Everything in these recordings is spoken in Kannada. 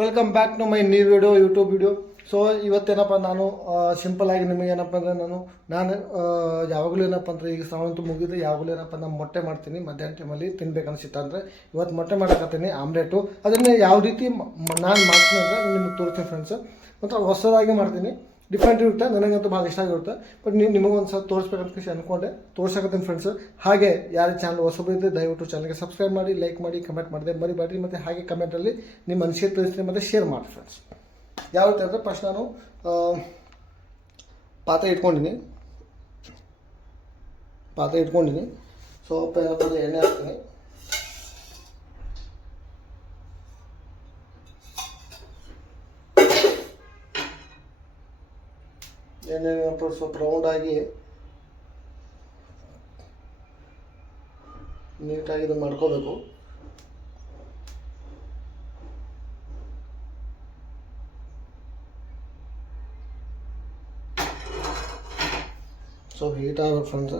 Welcome back to my new video YouTube video. So ಇವತ್ತೇನಪ್ಪ ನಾನು ಸಿಂಪಲ್ ಆಗಿ ನಿಮಗೆ ಏನಪ್ಪ ಅಂದರೆ ನಾನು ಯಾವಾಗಲೂ ಏನಪ್ಪ ಅಂದರೆ ಈಗ ಸಾವಂತು ಮುಗಿದು ಯಾವಾಗಲೂ ಏನಪ್ಪ ನಾನು ಮೊಟ್ಟೆ ಮಾಡ್ತೀನಿ ಮಧ್ಯಾಹ್ನ ಟೈಮಲ್ಲಿ ತಿನ್ಬೇಕು ಅನಿಸುತ್ತೆ ಅಂದರೆ ಇವತ್ತು ಮೊಟ್ಟೆ ಮಾಡೋಕತ್ತೀನಿ ಆಮ್ಲೆಟು. ಅದನ್ನು ಯಾವ ರೀತಿ ನಾನು ಮಾಡ್ತೀನಿ ಅಂದರೆ ನಿಮಗೆ ತೋರಿಸ್ತೀನಿ ಫ್ರೆಂಡ್ಸ್. ಮತ್ತು ಹೊಸದಾಗಿ ಮಾಡ್ತೀನಿ, ಡಿಫ್ರೆಂಟ್ ಇರುತ್ತೆ, ನನಗಂತೂ ಭಾಳ ಇಷ್ಟ ಆಗಿರುತ್ತೆ. ಬಟ್ ನಿಮಗೊಂದು ಸಲ ತೋರಿಸ್ಬೇಕಂತ ಅಂದ್ಕೊಂಡೆ ತೋರ್ಸಕತ್ತೀನಿ ಫ್ರೆಂಡ್ಸ್. ಹಾಗೆ ಯಾರು ಚಾನಲ್ ಹೊಸಬಿದ್ದರೆ ದಯವಿಟ್ಟು ಚಾನಲ್ಗೆ ಸಬ್ಸ್ಕ್ರೈಬ್ ಮಾಡಿ, ಲೈಕ್ ಮಾಡಿ, ಕಮೆಂಟ್ ಮಾಡಿದೆ ಮರಿಬೇಡ್ರಿ. ಮತ್ತು ಹಾಗೆ ಕಮೆಂಟಲ್ಲಿ ನಿಮ್ಮ ಅನಿಸಿಕೆ ತಿಳಿಸ್ತೀನಿ ಮತ್ತು ಶೇರ್ ಮಾಡಿ ಫ್ರೆಂಡ್ಸ್. ಯಾವ ರೀತಿ ಅಂದರೆ ಫಸ್ಟ್ ನಾನು ಪಾತ್ರೆ ಇಟ್ಕೊಂಡಿನಿ. ಸ್ವಲ್ಪ ಏನಪ್ಪ ಎಣ್ಣೆ ಹಾಕ್ತೀನಿ. ಎಣ್ಣೆ ಸ್ವಲ್ಪ ರೌಂಡಾಗಿ ನೀಟಾಗಿ ಇದನ್ನು ಮಾಡ್ಕೋಬೇಕು. ಸೊ ಹೀಟ್ ಆಗಬೇಕು ಫ್ರೆಂಡ್ಸ್.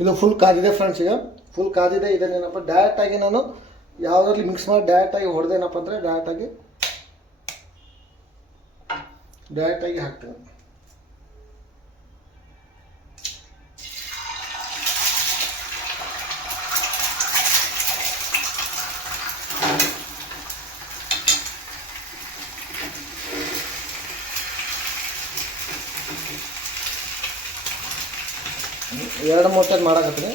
ಇದು ಫುಲ್ ಕಾದಿದೆ ಫ್ರೆಂಡ್ಸ್. ಈಗ ಫುಲ್ ಕಾದಿದೆ. ಇದನ್ನೇನಪ್ಪ ಡೈರೆಕ್ಟಾಗಿ ನಾನು ಯಾವುದ್ರಲ್ಲಿ ಮಿಕ್ಸ್ ಮಾಡಿ ಡೈರೆಕ್ಟಾಗಿ ಹೊಡೆದೇನಪ್ಪ ಅಂದರೆ ಡೈರೆಕ್ಟಾಗಿ ಹಾಕ್ತೀನಿ. ಎರಡು ಮೊಟ್ಟೆ ಮಾಡಕತ್ತೀನಿ.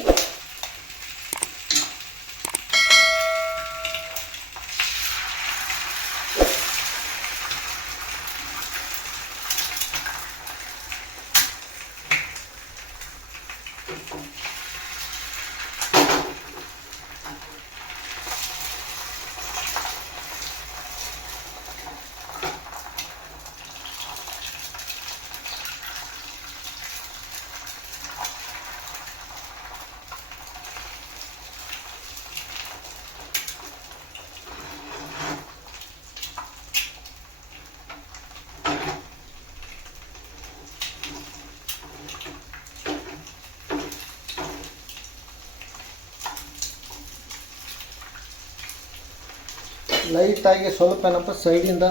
ಲೈಟಾಗಿ ಸ್ವಲ್ಪ ಏನಪ್ಪ ಸೈಡಿಂದ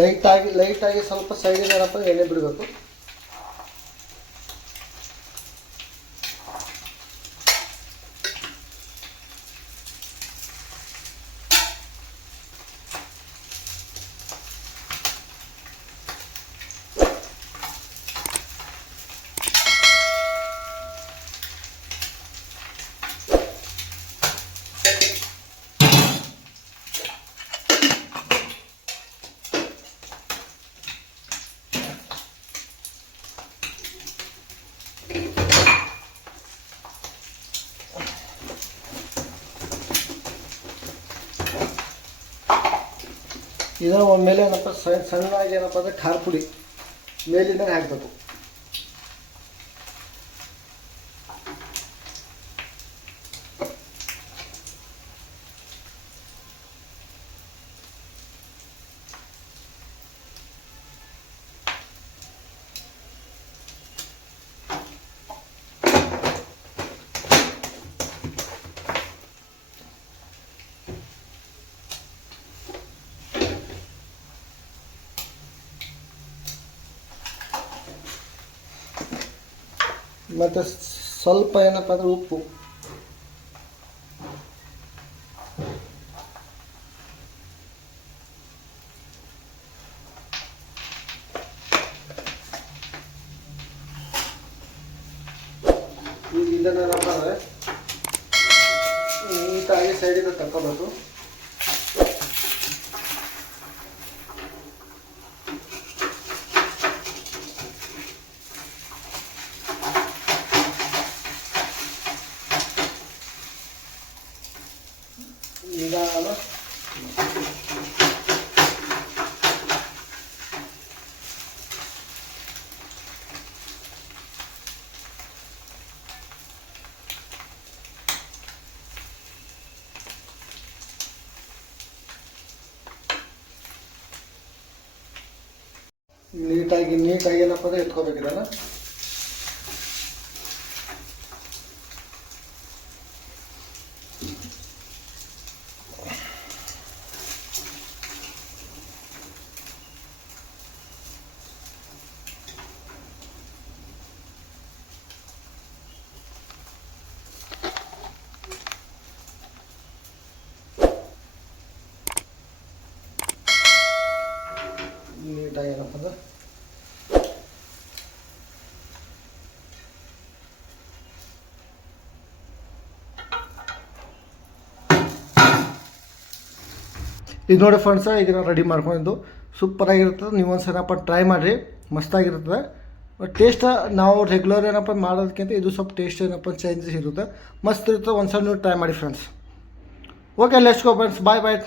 ಲೈಟಾಗಿ ಸ್ವಲ್ಪ ಸೈಡಿಂದ ಏನಪ್ಪ ಎಣ್ಣೆ ಬಿಡಬೇಕು. ಇದನ್ನು ಮೇಲೆ ಏನಪ್ಪ ಸಣ್ಣದಾಗಿ ಏನಪ್ಪ ಅಂದರೆ ಖಾರ ಪುಡಿ ಮೇಲಿಂದನೇ ಹಾಕಬೇಕು. ಮತ್ತು ಸ್ವಲ್ಪ ಏನಪ್ಪ ಅಂದರೆ ಉಪ್ಪು. ಇದನ್ನೇನಪ್ಪ ಅಂದರೆ ನೀಟಾಗಿ ಸೈಡಿಂದ ತಕ್ಕೋಬೇಕು. ನೀಟಾಗಿ ಏನಪ್ಪ ಅಂದರೆ ಎತ್ಕೋಬೇಕಿದೆಲ್ಲ. ನೀಟಾಗಿ ಏನಪ್ಪ ಅಂದ್ರೆ ಇದು ನೋಡಿ ಫ್ರೆಂಡ್ಸ, ಈಗ ನಾವು ರೆಡಿ ಮಾಡ್ಕೊಂಡಿದ್ದು ಸೂಪರಾಗಿರ್ತದೆ. ನೀವು ಒಂದು ಏನಪ್ಪ ಟ್ರೈ ಮಾಡಿರಿ, ಮಸ್ತಾಗಿರ್ತದೆ. ಟೇಸ್ಟ್ ನಾವು ರೆಗ್ಯುಲರ್ ಏನಪ್ಪ ಮಾಡೋದಕ್ಕಿಂತ ಇದು ಸ್ವಲ್ಪ ಟೇಸ್ಟ್ ಏನಪ್ಪ ಚೇಂಜಸ್ ಇರುತ್ತೆ, ಮಸ್ತ್ ಇರುತ್ತೆ. ಒಂದು ಸಲ ನೀವು ಟ್ರೈ ಮಾಡಿ friends. Okay, let's go friends, bye bye.